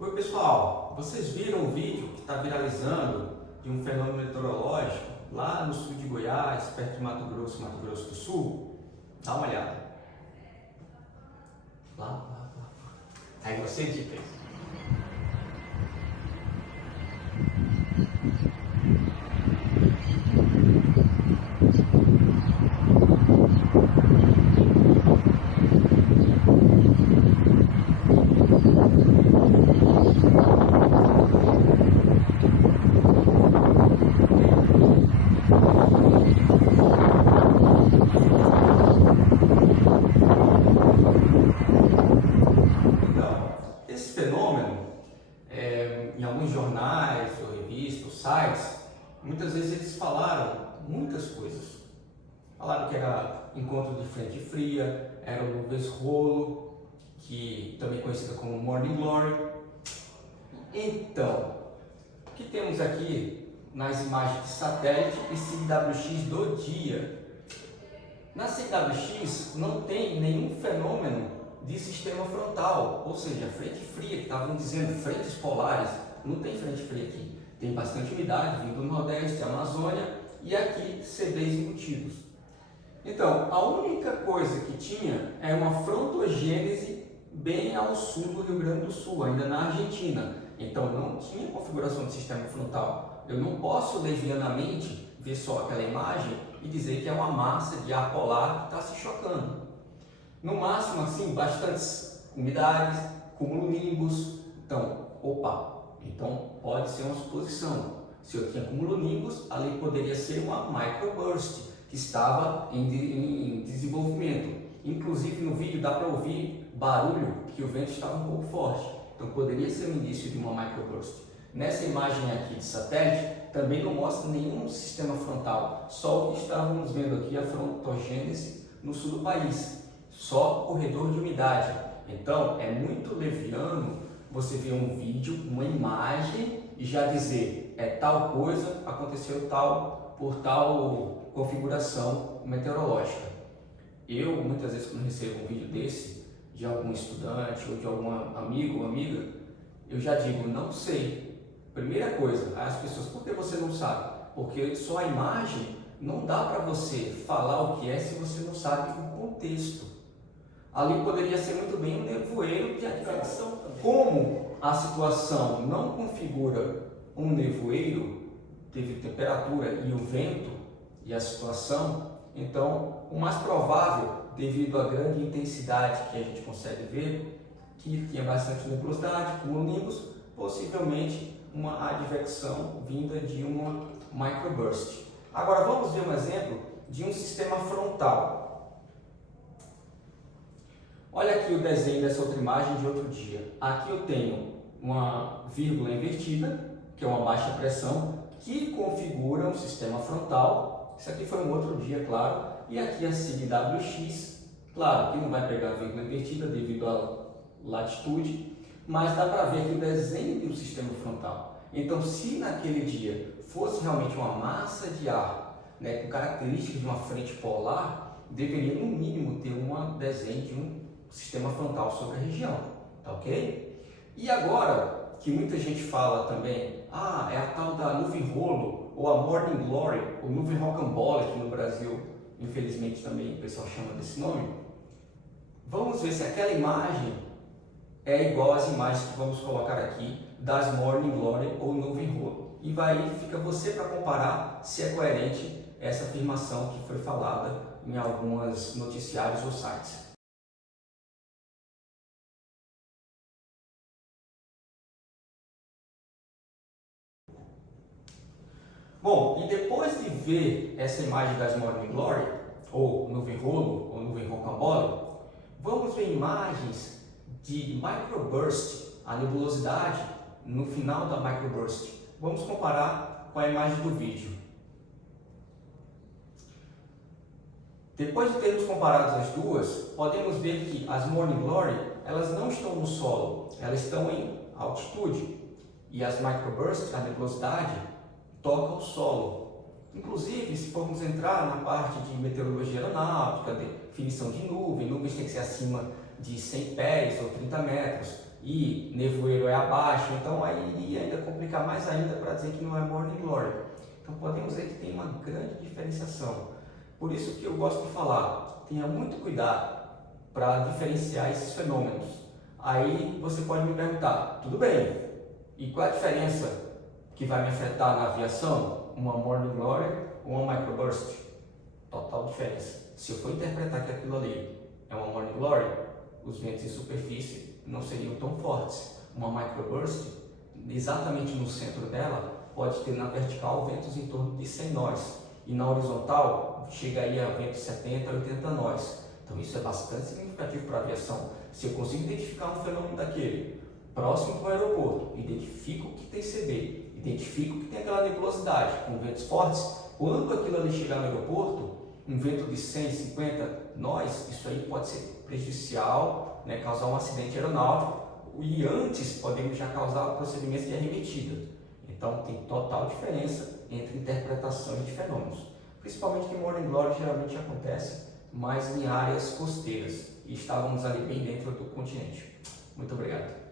Oi pessoal, vocês viram o vídeo que está viralizando de um fenômeno meteorológico lá no sul de Goiás, perto de Mato Grosso do Sul? Dá uma olhada. Lá. Aí você edita isso. Então, esse fenômeno, em alguns jornais, ou revistas, sites, muitas vezes eles falaram muitas coisas. Falaram que era encontro de frente fria, era o nuvens rolo, que também é conhecida como Morning Glory. Então, o que temos aqui nas imagens de satélite e CWX do dia? Na CWX não tem nenhum fenômeno de sistema frontal, ou seja, frente fria, que estavam dizendo frentes polares. Não tem frente fria aqui. Tem bastante umidade vindo do Nordeste, Amazônia e aqui CDs embutidos. Então, a única coisa que tinha é uma frontogênese bem ao sul do Rio Grande do Sul, ainda na Argentina. Então, não tinha configuração de sistema frontal. Eu não posso levianamente ver só aquela imagem e dizer que é uma massa de ar polar que está se chocando. No máximo, assim, bastantes umidades, cumulonimbus. Então, então pode ser uma suposição. Se eu tinha cumulonimbus, ali poderia ser uma microburst que estava em desenvolvimento. Inclusive no vídeo dá para ouvir barulho, que o vento estava um pouco forte. Então poderia ser o início de uma microburst. Nessa imagem aqui de satélite, também não mostra nenhum sistema frontal, só o que estávamos vendo aqui, a frontogênese no sul do país, só corredor de umidade. Então é muito leviano você ver um vídeo, uma imagem e já dizer é tal coisa, aconteceu tal, por tal configuração meteorológica. Eu, muitas vezes, quando recebo um vídeo desse, de algum estudante ou de algum amigo ou amiga, eu já digo, não sei. Primeira coisa, as pessoas, por que você não sabe? Porque só a imagem não dá para você falar o que é se você não sabe o contexto. Ali poderia ser muito bem um nevoeiro de advecção. Como a situação não configura um nevoeiro, devido à temperatura e o vento e a situação, então o mais provável, devido à grande intensidade que a gente consegue ver, que tinha bastante nebulosidade, cumulonimbus, possivelmente uma advecção vinda de uma microburst. Agora vamos ver um exemplo de um sistema frontal. Olha aqui o desenho dessa outra imagem de outro dia. Aqui eu tenho uma vírgula invertida, que é uma baixa pressão, que configura um sistema frontal. Isso aqui foi um outro dia, claro. E aqui a sigla WX, claro que não vai pegar a vírgula invertida devido à latitude, mas dá para ver aqui o desenho do sistema frontal. Então, se naquele dia fosse realmente uma massa de ar, com características de uma frente polar, deveria no mínimo ter um desenho de um sistema frontal sobre a região, tá ok? E agora, que muita gente fala também, é a tal da nuvem rolo, ou a Morning Glory, ou nuvem rocambole, que no Brasil, infelizmente também o pessoal chama desse nome. Vamos ver se aquela imagem é igual às imagens que vamos colocar aqui das Morning Glory ou nuvem rolo. E fica você para comparar se é coerente essa afirmação que foi falada em alguns noticiários ou sites. Bom, e depois de ver essa imagem das Morning Glory, ou nuvem rolo, ou nuvem rocambole, vamos ver imagens de microburst, a nebulosidade no final da microburst. Vamos comparar com a imagem do vídeo. Depois de termos comparado as duas, podemos ver que as Morning Glory, elas não estão no solo, elas estão em altitude. E as microbursts, a nebulosidade, toca o solo. Inclusive, se formos entrar na parte de meteorologia aeronáutica, definição de nuvens têm que ser acima de 100 pés ou 30 metros. e nevoeiro é abaixo, então aí iria ainda complicar mais ainda para dizer que não é Morning Glory. Então podemos ver que tem uma grande diferenciação. Por isso que eu gosto de falar, tenha muito cuidado para diferenciar esses fenômenos. Aí você pode me perguntar, tudo bem, e qual a diferença que vai me afetar na aviação? Uma Morning Glory ou uma Microburst? Total diferença. Se eu for interpretar que aquilo ali é uma Morning Glory, os ventos em superfície não seriam tão fortes. Uma Microburst, exatamente no centro dela, pode ter na vertical ventos em torno de 100 nós e na horizontal chegaria a ventos 70, 80 nós. Então isso é bastante significativo para a aviação. Se eu consigo identificar um fenômeno daquele próximo ao aeroporto, identifico que tem CB, identifico que tem aquela nebulosidade com ventos fortes, quando aquilo ali chegar no aeroporto, um vento de 100, 50 nós, isso aí pode ser prejudicial, né, causar um acidente aeronáutico, e antes podemos já causar procedimentos de arremetida. Então tem total diferença entre interpretações de fenômenos, principalmente que Morning Glory geralmente acontece mais em áreas costeiras, e estávamos ali bem dentro do continente. Muito obrigado.